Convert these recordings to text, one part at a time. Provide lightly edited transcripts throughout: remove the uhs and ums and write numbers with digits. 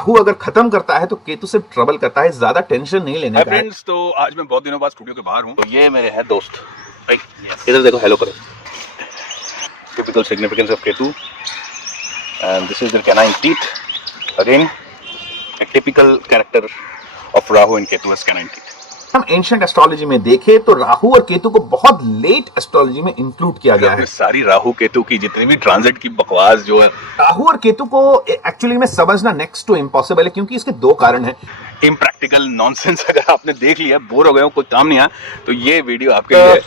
राहु अगर खत्म करता है तो केतु से ट्रबल करता है, ज्यादा टेंशन नहीं लेने का। फ्रेंड्स, तो आज मैं बहुत दिनों बाद स्टूडियो के बाहर हूँ। तो ये मेरे हैं दोस्त, इधर देखो, हेलो करो। Typical significance of Ketu, and this is the canine teeth. Again a typical character of Rahu and Ketu as canine teeth. हम एंशिएंट एस्ट्रोलॉजी में देखें तो राहु और केतु को बहुत लेट एस्ट्रोलॉजी में इंक्लूड किया गया है। सारी राहु केतु की जितनी भी ट्रांजिट की बकवास जो है, राहु और केतु को एक्चुअली में समझना नेक्स्ट टू इम्पॉसिबल है, क्योंकि इसके दो कारण हैं। इम्प्रैक्टिकल नॉनसेंस अगर आपने देख लिया, बोर हो गए हो, कोई काम नहीं आया, तो ये वीडियो आपके लिए।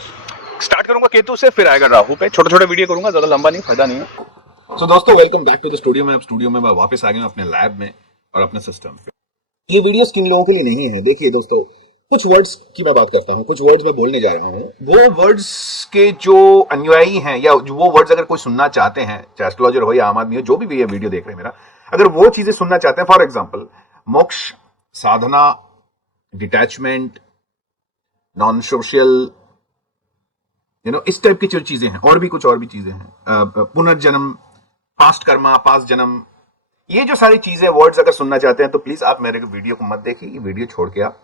स्टार्ट करूंगा केतु से, फिर आएगा राहु पे। छोटे छोटे वीडियो करूंगा, ज्यादा लंबा नहीं, फायदा नहीं है। सो दोस्तों, welcome back to the studio में। अब स्टूडियो में मैं वापस आ गया हूं अपने लैब में और अपने सिस्टम पे। ये वीडियोस किन लोगों के लिए नहीं है, देखिए दोस्तों, कुछ वर्ड्स की मैं बात करता हूँ, कुछ वर्ड्स मैं बोलने जा रहा हूँ। वो वर्ड्स के जो अनुयायी हैं, या वो वर्ड्स अगर कोई सुनना चाहते हैं, चाहे एस्ट्रोलॉजर हो या आम आदमी हो, जो भी ये वीडियो देख रहे हैं मेरा, अगर वो चीजें सुनना चाहते हैं, फॉर एग्जाम्पल मोक्ष, साधना, डिटैचमेंट, नॉन सोशल, इस टाइप की जो चीजें हैं, और भी चीजें हैं, पुनर्जन्म, पास्ट कर्मा, पास्ट जन्म, ये जो सारी चीजें वर्ड्स अगर सुनना चाहते हैं तो प्लीज आप मेरे वीडियो को मत देखिए। वीडियो छोड़ के आप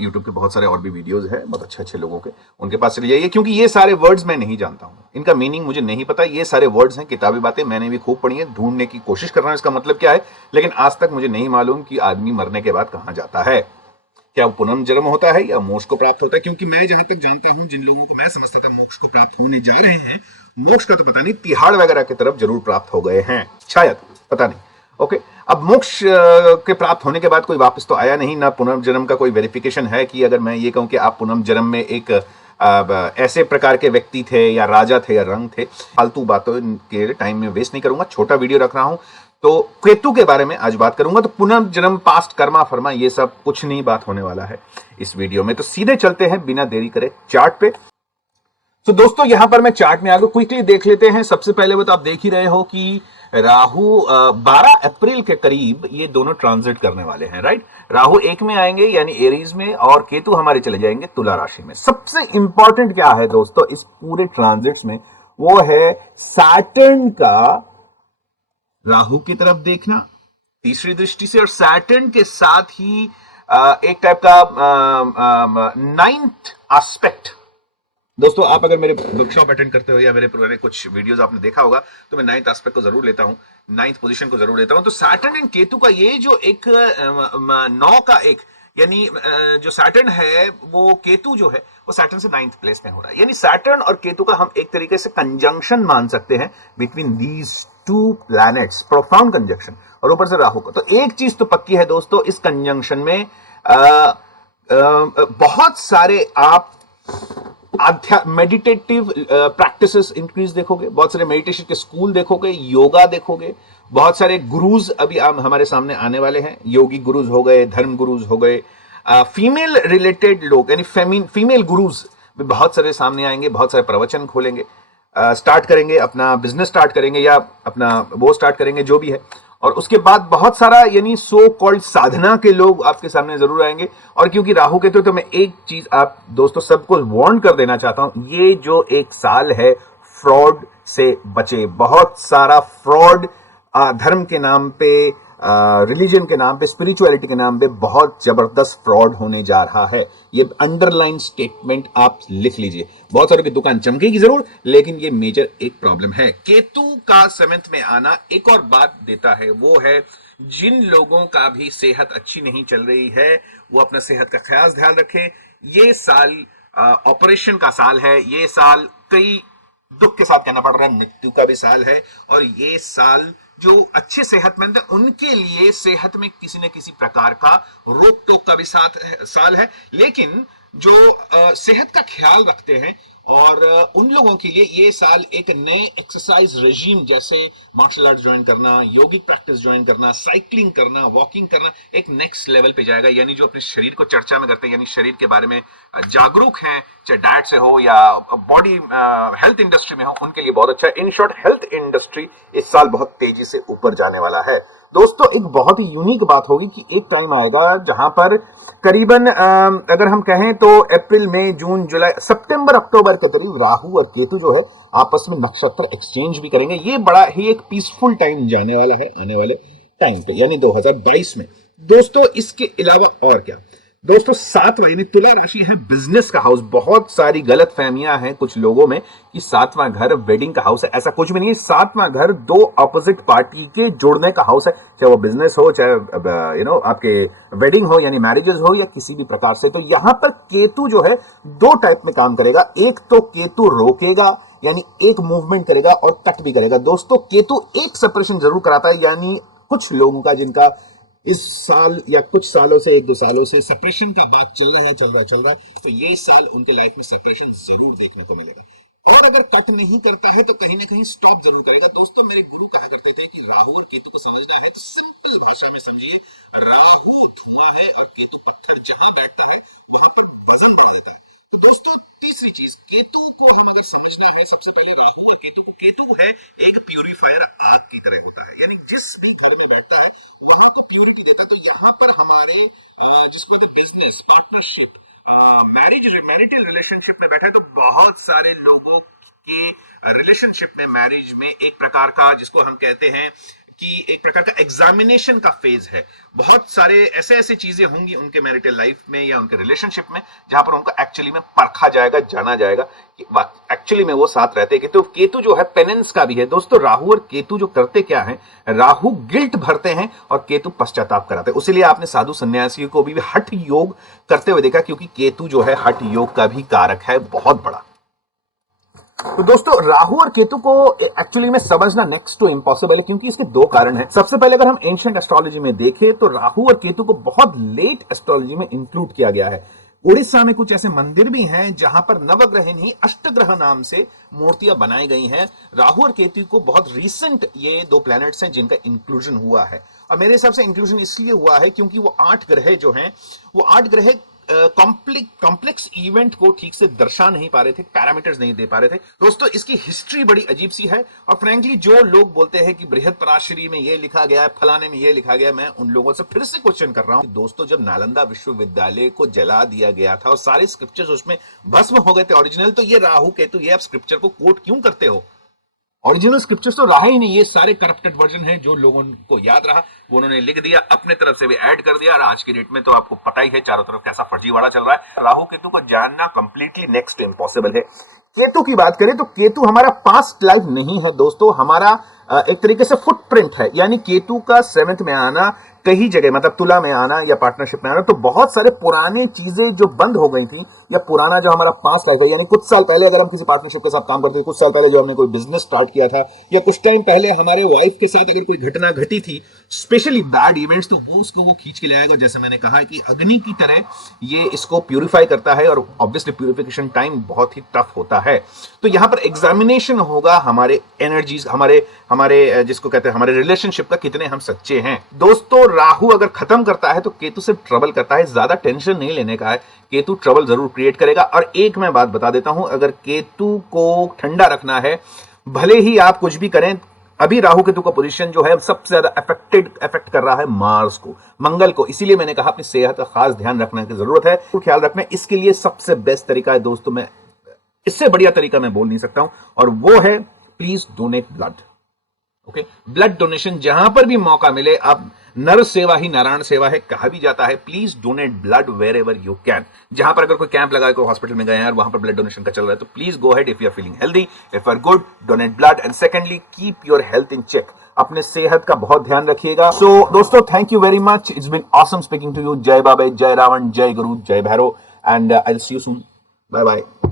यूट्यूब के बहुत सारे और भी वीडियोस हैं बहुत अच्छे लोगों के, उनके पास चले जाइए, क्योंकि ये सारे वर्ड्स मैं नहीं जानता हूं, इनका मीनिंग मुझे नहीं पता। ये सारे वर्ड्स हैं किताबी बातें, मैंने भी खूब पढ़ी है, ढूंढने की कोशिश कर रहा हूं इसका मतलब क्या है, लेकिन आज तक मुझे नहीं मालूम कि आदमी मरने के बाद कहां जाता है, क्या वो पुनर्जन्म होता है या मोक्ष को प्राप्त होता है। क्योंकि मैं जहां तक जानता हूं, जिन लोगों को मैं समझता था मोक्ष को प्राप्त होने जा रहे हैं, मोक्ष का तो पता नहीं, तिहाड़ वगैरह की तरफ जरूर प्राप्त हो गए हैं, शायद, पता नहीं। ओके, अब मोक्ष के प्राप्त होने के बाद कोई वापस तो आया नहीं, ना पुनर्जन्म का कोई वेरिफिकेशन है कि अगर मैं ये कहूं कि आप पुनर्जन्म में एक ऐसे प्रकार के व्यक्ति थे या राजा थे या रंग थे। फालतू बातों के टाइम में वेस्ट नहीं करूंगा, छोटा वीडियो रख रहा हूं। तो केतु के बारे में आज बात करूंगा। तो पुनर्जन्म, पास्ट कर्मा, फर्मा, ये सब कुछ नहीं बात होने वाला है इस वीडियो में। तो सीधे चलते हैं बिना देरी करे चार्ट पे। तो दोस्तों, यहां पर मैं चार्ट में आगे क्विकली देख लेते हैं। सबसे पहले वो तो आप देख ही रहे हो कि राहु 12 अप्रैल के करीब ये दोनों ट्रांजिट करने वाले हैं, राइट। राहु 1 में आएंगे यानी एरीज में, और केतु हमारे चले जाएंगे तुला राशि में। सबसे इंपॉर्टेंट क्या है दोस्तों इस पूरे ट्रांजिट्स में, वो है सैटर्न का राहु की तरफ देखना तीसरी दृष्टि से, और सैटर्न के साथ ही एक टाइप का नाइन्थ एस्पेक्ट। दोस्तों, आप अगर मेरे वर्कशॉप अटेंड करते हो या मेरे पुराने कुछ वीडियोस आपने देखा होगा, तो मैं नाइन्थ एस्पेक्ट को जरूर लेता हूं, नाइन्थ पोजीशन को जरूर लेता हूं। तो सैटर्न एंड केतु का ये जो एक 9 का एक, यानी जो सैटर्न है, वो केतु जो है वो सैटर्न से 9th प्लेस में हो रहा है, यानी सैटर्न और केतु का हम एक तरीके से कंजंक्शन मान सकते हैं between these two planets, profound conjunction, और ऊपर से राहु का। तो एक चीज तो पक्की है दोस्तों, इस कंजंक्शन में बहुत सारे आप मेडिटेटिव प्रैक्टिसेस इंक्रीज देखोगे, बहुत सारे मेडिटेशन के स्कूल देखोगे, योगा देखोगे, बहुत सारे गुरुज अभी हमारे सामने आने वाले हैं। योगी गुरुज हो गए, धर्म गुरुज हो गए, फीमेल रिलेटेड लोग यानी फीमेल गुरुज भी बहुत सारे सामने आएंगे, बहुत सारे प्रवचन खोलेंगे, स्टार्ट करेंगे, अपना बिजनेस स्टार्ट करेंगे या अपना वो स्टार्ट करेंगे, जो भी है। और उसके बाद बहुत सारा यानी सो कॉल्ड साधना के लोग आपके सामने जरूर आएंगे। और क्योंकि राहु के तो मैं एक चीज आप दोस्तों सबको वार्न कर देना चाहता हूं, ये जो एक साल है फ्रॉड से बचे। बहुत सारा फ्रॉड धर्म के नाम पे, रिलीजन के नाम पे, स्पिरिचुअलिटी के नाम पे बहुत जबरदस्त फ्रॉड होने जा रहा है। ये अंडरलाइन स्टेटमेंट आप लिख लीजिए। बहुत सारों की दुकान चमकेगी जरूर, लेकिन ये मेजर एक प्रॉब्लम है। केतु का 7th में आना एक और बात देता है, वो है जिन लोगों का भी सेहत अच्छी नहीं चल रही है, वो अपना सेहत का ख्याल रखें। ये साल ऑपरेशन का साल है, ये साल कई दुख के साथ कहना पड़ रहा है, मृत्यु का भी साल है। और ये साल जो अच्छे सेहतमंद है उनके लिए सेहत में किसी न किसी प्रकार का रोक टोक का भी साल है। लेकिन जो सेहत का ख्याल रखते हैं, और उन लोगों के लिए ये साल एक नए एक्सरसाइज रेजीम, जैसे मार्शल आर्ट्स ज्वाइन करना, योगिक प्रैक्टिस ज्वाइन करना, साइकिलिंग करना, वॉकिंग करना, एक नेक्स्ट लेवल पे जाएगा। यानी जो अपने शरीर को चर्चा में करते हैं, यानी शरीर के बारे में जागरूक हैं, चाहे डाइट से हो या बॉडी हेल्थ इंडस्ट्री में हो, उनके लिए बहुत अच्छा है। इन शॉर्ट, हेल्थ इंडस्ट्री इस साल बहुत तेजी से ऊपर जाने वाला है। दोस्तों, एक बहुत ही यूनिक बात होगी कि एक टाइम आएगा जहां पर करीबन अगर हम कहें तो अप्रैल, मई, जून, जुलाई, सितंबर, अक्टूबर के करीब राहु और केतु जो है आपस में नक्षत्र एक्सचेंज भी करेंगे। ये बड़ा ही एक पीसफुल टाइम जाने वाला है, आने वाले टाइम पे यानी 2022 में। दोस्तों इसके अलावा और क्या दोस्तों, 7वां यानी तुला राशि है बिजनेस का हाउस। बहुत सारी गलत फहमियां हैं कुछ लोगों में कि 7वां घर वेडिंग का हाउस है। ऐसा कुछ भी नहीं है। 7वां घर दो अपोजिट पार्टी के जोड़ने का हाउस है, चाहे वो बिजनेस हो, चाहे आपके वेडिंग हो यानी मैरिजेस हो, या किसी भी प्रकार से। तो यहां पर केतु जो है दो टाइप में काम करेगा। एक तो केतु रोकेगा यानी एक मूवमेंट करेगा और कट भी करेगा। दोस्तों केतु एक सेपरेशन जरूर कराता है, यानी कुछ लोगों का जिनका इस साल या कुछ सालों से 1-2 सालों से सेपरेशन का बात चल रहा है, तो ये साल उनके लाइफ में सेपरेशन जरूर देखने को मिलेगा। और अगर कट नहीं करता है तो कहीं ना कहीं स्टॉप जरूर करेगा। दोस्तों मेरे गुरु कहा करते थे कि राहु और केतु को समझना है तो सिंपल भाषा में समझिए, राहु धुआं है और केतु पत्थर। जहां बैठता है वहां पर वजन बढ़ा देता है। तो दोस्तों तीसरी चीज, केतु को हम अगर समझना है, सबसे पहले राहु और केतु को, केतु है एक प्यूरिफायर, आग की तरह होता है, यानी जिस भी घर में बैठता है वहां को प्यूरिटी देता है। तो यहाँ पर हमारे जिसको कहते हैं बिजनेस पार्टनरशिप, मैरिटल रिलेशनशिप में बैठा है, तो बहुत सारे लोगों के रिलेशनशिप में, मैरिज में एक प्रकार का जिसको हम कहते हैं कि एक प्रकार का एग्जामिनेशन का फेज है। बहुत सारे ऐसे चीजें होंगी उनके मैरिटल लाइफ में या उनके रिलेशनशिप में जहां पर उनको एक्चुअली में परखा जाएगा, जाना जाएगा कि एक्चुअली में वो साथ रहते हैं। तो केतु जो है पेनेंस का भी है। दोस्तों राहु और केतु जो करते क्या है, राहु गिल्ट भरते हैं और केतु पश्चाताप कराते हैं। उसीलिए आपने साधु सन्यासियों को भी हठ योग करते हुए देखा, क्योंकि केतु जो है हठ योग का भी कारक है बहुत बड़ा। तो दोस्तों राहु और केतु को एक्चुअली में समझना नेक्स्ट टू इम्पॉसिबल है, क्योंकि इसके दो कारण हैं। सबसे पहले अगर हम एंशिएंट एस्ट्रोलॉजी में देखें तो राहु और केतु को बहुत लेट एस्ट्रोलॉजी में इंक्लूड किया गया है। उड़ीसा में कुछ ऐसे मंदिर भी हैं जहां पर नवग्रह नहीं अष्टग्रह नाम से मूर्तियां बनाई गई हैं। राहु और केतु को बहुत रीसेंट ये दो प्लैनेट्स हैं जिनका इंक्लूजन हुआ है। और मेरे हिसाब से इंक्लूजन इसलिए हुआ है क्योंकि वो 8 ग्रह जो हैं, वो 8 ग्रह कॉम्प्लेक्स इवेंट को ठीक से दर्शा नहीं पा रहे थे, पैरामीटर्स नहीं दे पा रहे थे। दोस्तों इसकी हिस्ट्री बड़ी अजीब सी है। और फ्रैंकली जो लोग बोलते हैं कि बृहत्पराशरी में ये लिखा गया है, फलाने में ये लिखा गया है, मैं उन लोगों से फिर से क्वेश्चन कर रहा हूं। दोस्तों जब नालंदा विश्वविद्यालय को जला दिया गया था और सारे स्क्रिप्चर्स उसमें भस्म हो गए थे ओरिजिनल, तो ये राहु केतु ये आप स्क्रिप्चर को कोट क्यों करते हो? ओरिजिनल स्क्रिप्चर्स तो रहा ही नहीं, ये सारे करप्टेड वर्जन है। जो लोगों को याद रहा वो उन्होंने लिख दिया, अपने तरफ से भी ऐड कर दिया। और आज की डेट में तो आपको पता ही है चारों तरफ कैसा फर्जीवाड़ा चल रहा है। राहु केतु को जानना कंप्लीटली नेक्स्ट इम्पॉसिबल है। केतु की बात करें तो केतु हमारा पास्ट लाइफ नहीं है दोस्तों, हमारा एक तरीके से फुटप्रिंट है। यानी केतु का 7th में आना, कई जगह मतलब तुला में आना या पार्टनरशिप में आना, तो बहुत सारे पुराने चीजें जो बंद हो गई थी या पुराना जो हमारा पास्ट लाइफ है, यानी कुछ साल पहले अगर हम किसी पार्टनरशिप के साथ काम करते थे, कुछ साल पहले जो हमने कोई बिजनेस स्टार्ट किया था, या कुछ टाइम पहले हमारे वाइफ के साथ अगर कोई घटना घटी थी, स्पेशली बैड इवेंट्स, तो वो उसको वो खींच के लाएगा। जैसे मैंने कहा कि अग्नि की तरह ये इसको प्यूरिफाई करता है और ऑब्वियसली प्यूरिफिकेशन टाइम बहुत ही टफ होता है। तो यहां पर एग्जामिनेशन होगा हमारे एनर्जीज, हमारे जिसको कहते हैं हमारे रिलेशनशिप का, कितने हम सच्चे हैं। दोस्तों राहु अगर खत्म करता है तो केतु से ट्रबल करता है। ज्यादा टेंशन नहीं लेने का है, केतु ट्रबल जरूर क्रिएट करेगा। और एक मैं बात बता देता हूं, अगर केतु को ठंडा रखना है, भले ही आप कुछ भी करें, अभी राहु केतु का पोजीशन जो है सबसे ज्यादा अफेक्ट कर रहा है मार्स को, मंगल को। इसीलिए मैंने कहा अपनी सेहत का खास ध्यान रखने की जरूरत है, तो ख्याल रखना। इसके लिए सबसे बेस्ट तरीका है दोस्तों, मैं इससे बढ़िया तरीका मैं बोल नहीं सकता हूं, और वो है please donate blood. Okay, blood donation जहां पर भी मौका मिले, आप नर सेवा ही नारायण सेवा है कहा भी जाता है। Please donate blood wherever you can. जहां पर अगर कोई कैंप लगा, कोई हॉस्पिटल में गए हैं और वहां पर ब्लड डोनेशन का चल रहा है, तो please go ahead. If you are feeling healthy, if you are good, donate blood. And secondly keep your health in check, अपने सेहत का बहुत ध्यान रखिएगा। सो दोस्तों thank you very much, it's been awesome speaking to you. जय बाबा, जय रावण, जय गुरु, जय Bhairav, and I will see you soon. Bye bye.